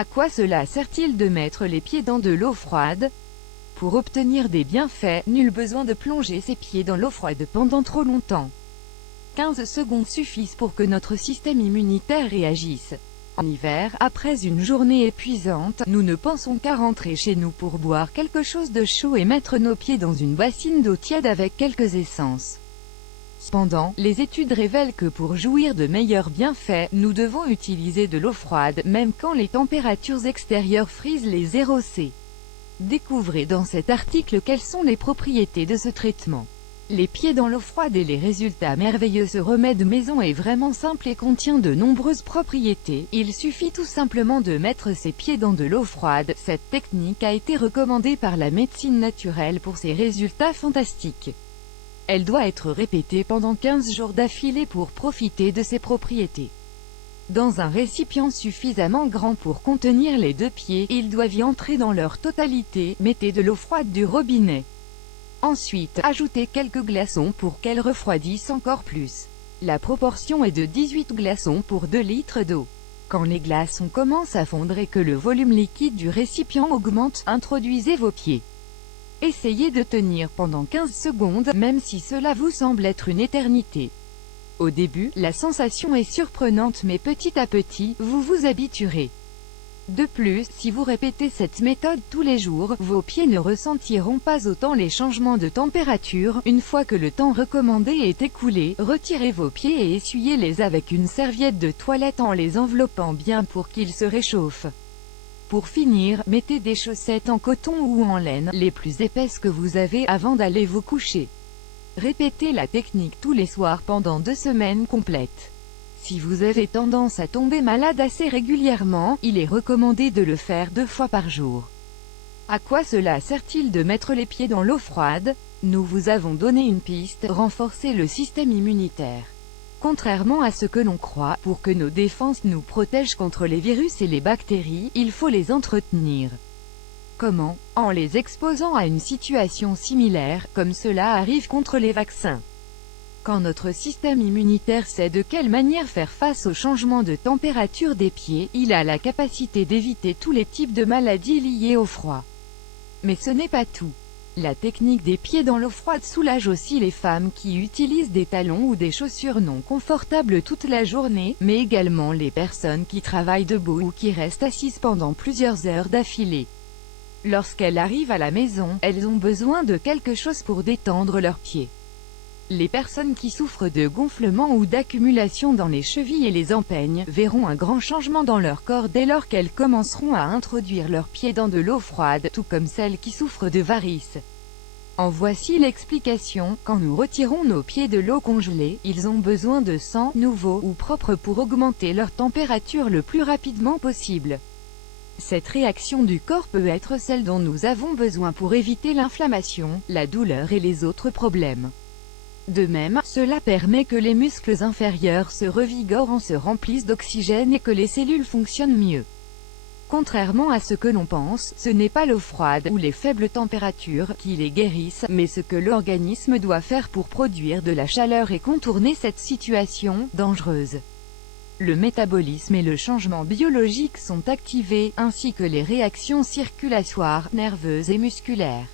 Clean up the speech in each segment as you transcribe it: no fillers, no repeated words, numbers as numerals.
À quoi cela sert-il de mettre les pieds dans de l'eau froide? Pour obtenir des bienfaits, nul besoin de plonger ses pieds dans l'eau froide pendant trop longtemps. 15 secondes suffisent pour que notre système immunitaire réagisse. En hiver, après une journée épuisante, nous ne pensons qu'à rentrer chez nous pour boire quelque chose de chaud et mettre nos pieds dans une bassine d'eau tiède avec quelques essences. Cependant, les études révèlent que pour jouir de meilleurs bienfaits, nous devons utiliser de l'eau froide, même quand les températures extérieures frisent les 0 C. Découvrez dans cet article quelles sont les propriétés de ce traitement. Les pieds dans l'eau froide et les résultats merveilleux. Ce remède maison est vraiment simple et contient de nombreuses propriétés. Il suffit tout simplement de mettre ses pieds dans de l'eau froide. Cette technique a été recommandée par la médecine naturelle pour ses résultats fantastiques. Elle doit être répétée pendant 15 jours d'affilée pour profiter de ses propriétés. Dans un récipient suffisamment grand pour contenir les 2 pieds, ils doivent y entrer dans leur totalité. Mettez de l'eau froide du robinet. Ensuite, ajoutez quelques glaçons pour qu'elles refroidissent encore plus. La proportion est de 18 glaçons pour 2 litres d'eau. Quand les glaçons commencent à fondre et que le volume liquide du récipient augmente, introduisez vos pieds. Essayez de tenir pendant 15 secondes, même si cela vous semble être une éternité. Au début, la sensation est surprenante mais petit à petit, vous vous habituerez. De plus, si vous répétez cette méthode tous les jours, vos pieds ne ressentiront pas autant les changements de température. Une fois que le temps recommandé est écoulé, retirez vos pieds et essuyez-les avec une serviette de toilette en les enveloppant bien pour qu'ils se réchauffent. Pour finir, mettez des chaussettes en coton ou en laine, les plus épaisses que vous avez, avant d'aller vous coucher. Répétez la technique tous les soirs pendant 2 semaines complètes. Si vous avez tendance à tomber malade assez régulièrement, il est recommandé de le faire 2 fois par jour. À quoi cela sert-il de mettre les pieds dans l'eau froide? Nous vous avons donné une piste: renforcer le système immunitaire. Contrairement à ce que l'on croit, pour que nos défenses nous protègent contre les virus et les bactéries, il faut les entretenir. Comment? En les exposant à une situation similaire, comme cela arrive contre les vaccins. Quand notre système immunitaire sait de quelle manière faire face au changement de température des pieds, il a la capacité d'éviter tous les types de maladies liées au froid. Mais ce n'est pas tout. La technique des pieds dans l'eau froide soulage aussi les femmes qui utilisent des talons ou des chaussures non confortables toute la journée, mais également les personnes qui travaillent debout ou qui restent assises pendant plusieurs heures d'affilée. Lorsqu'elles arrivent à la maison, elles ont besoin de quelque chose pour détendre leurs pieds. Les personnes qui souffrent de gonflement ou d'accumulation dans les chevilles et les empeignes verront un grand changement dans leur corps dès lors qu'elles commenceront à introduire leurs pieds dans de l'eau froide, tout comme celles qui souffrent de varices. En voici l'explication: quand nous retirons nos pieds de l'eau congelée, ils ont besoin de sang nouveau ou propre pour augmenter leur température le plus rapidement possible. Cette réaction du corps peut être celle dont nous avons besoin pour éviter l'inflammation, la douleur et les autres problèmes. De même, cela permet que les muscles inférieurs se revigorent, se remplissent d'oxygène et que les cellules fonctionnent mieux. Contrairement à ce que l'on pense, ce n'est pas l'eau froide ou les faibles températures qui les guérissent, mais ce que l'organisme doit faire pour produire de la chaleur et contourner cette situation dangereuse. Le métabolisme et le changement biologique sont activés, ainsi que les réactions circulatoires, nerveuses et musculaires.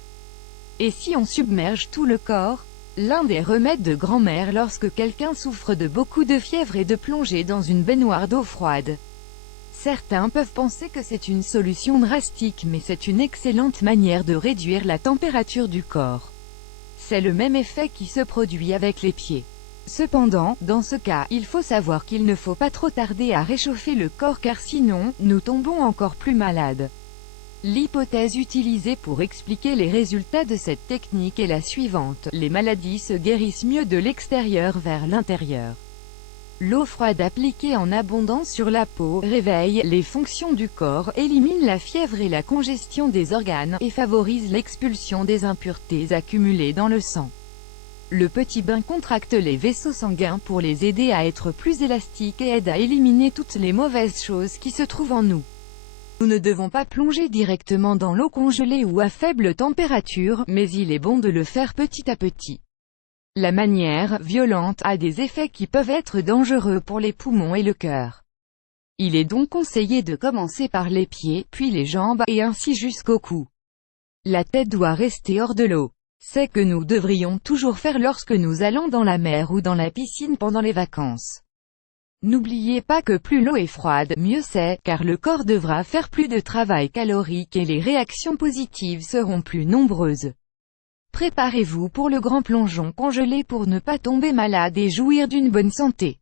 Et si on submerge tout le corps? L'un des remèdes de grand-mère lorsque quelqu'un souffre de beaucoup de fièvre est de plonger dans une baignoire d'eau froide. Certains peuvent penser que c'est une solution drastique, mais c'est une excellente manière de réduire la température du corps. C'est le même effet qui se produit avec les pieds. Cependant, dans ce cas, il faut savoir qu'il ne faut pas trop tarder à réchauffer le corps car sinon, nous tombons encore plus malades. L'hypothèse utilisée pour expliquer les résultats de cette technique est la suivante: les maladies se guérissent mieux de l'extérieur vers l'intérieur. L'eau froide appliquée en abondance sur la peau réveille les fonctions du corps, élimine la fièvre et la congestion des organes, et favorise l'expulsion des impuretés accumulées dans le sang. Le petit bain contracte les vaisseaux sanguins pour les aider à être plus élastiques et aide à éliminer toutes les mauvaises choses qui se trouvent en nous. Nous ne devons pas plonger directement dans l'eau congelée ou à faible température, mais il est bon de le faire petit à petit. La manière violente a des effets qui peuvent être dangereux pour les poumons et le cœur. Il est donc conseillé de commencer par les pieds, puis les jambes, et ainsi jusqu'au cou. La tête doit rester hors de l'eau. C'est que nous devrions toujours faire lorsque nous allons dans la mer ou dans la piscine pendant les vacances. N'oubliez pas que plus l'eau est froide, mieux c'est, car le corps devra faire plus de travail calorique et les réactions positives seront plus nombreuses. Préparez-vous pour le grand plongeon congelé pour ne pas tomber malade et jouir d'une bonne santé.